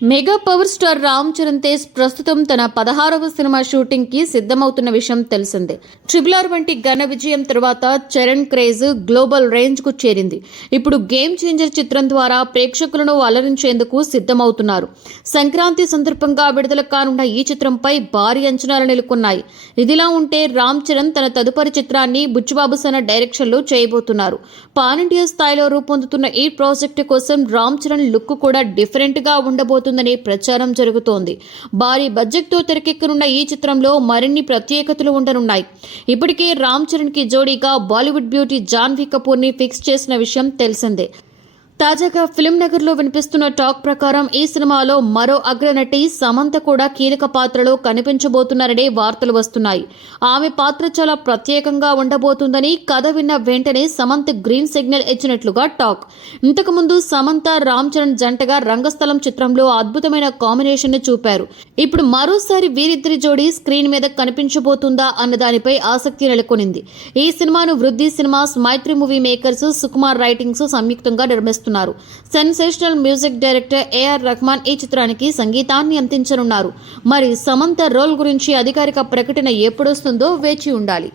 Mega power star Ram Charan Tej ప్రస్తుతం తన 16వ cinema shooting కి సిద్ధమవుతున్న విషయం తెలిసిందే. RRR వంటి ఘన విజయం తర్వాత చరణ్ క్రేజ్ గ్లోబల్ రేంజ్ కు చేరింది. ఇప్పుడు గేమ్ చేంజర్ చిత్రం ద్వారా ప్రేక్షకులను అలరించేందుకు సిద్ధమవుతున్నారు. సంక్రాంతి సందర్భంగా విడుదల కానున్న ఈ చిత్రంపై భారీ అంచనాలు నెలకొన్నాయి. ఇదిలా ఉంటే రామ్ చరణ్ తన తదుపరి చిత్రాన్ని బుచ్చిబాబు సేన డైరెక్షన్ లో చేయబోతున్నారు. పాన్ ఇండియా స్థాయిలో రూపొందుతున్న ఈ ప్రాజెక్టు కోసం రామ్ చరణ్ లుక్ కూడా డిఫరెంట్ గా ఉండబోతుందని ప్రచారం జరుగుతోంది. భారీ బడ్జెట్ తో తెరకెక్కనున్న ఈ చిత్రంలో మరిన్ని ప్రత్యేకతలు ఉండనున్నాయి. ఇప్పటికే రామ్ చరణ్ కి జోడీగా బాలీవుడ్ బ్యూటీ జాన్వీ కపూర్ ని ఫిక్స్ చేసిన విషయం తెలిసిందే. తాజాగా ఫిల్మ్ నగర్ లో వినిపిస్తున్న టాక్ ప్రకారం ఈ సినిమాలో మరో అగ్రనటి సమంత కూడా కీలక పాత్రలో కనిపించబోతున్నారనే వార్తలు వస్తున్నాయి. ఆమె పాత్ర చాలా ప్రత్యేకంగా ఉండబోతుందని కథ విన్న వెంటనే సమంత గ్రీన్ సిగ్నల్ ఇచ్చినట్లుగా టాక్. ఇంతకుముందు సమంత రామ్ చరణ్ జంటగా రంగస్థలం చిత్రంలో అద్భుతమైన కాంబినేషన్ ని చూపారు. ఇప్పుడు మరోసారి వీరిద్దరి జోడీ స్క్రీన్ మీద కనిపించబోతుందా అన్న దానిపై ఆసక్తి నెలకొనింది. ఈ సినిమాను Vriddhi cinemas, Mythri movie makers, Sukumar writings సంయుక్తంగా నిర్మిస్తున్నారు. Sensational music director AR Rahman ఈ చిత్రానికి సంగీతాన్ని అందించనున్నారు. మరి సమంత రోల్ గురించి అధికారిక ప్రకటన ఎప్పుడొస్తుందో వేచి ఉండాలి.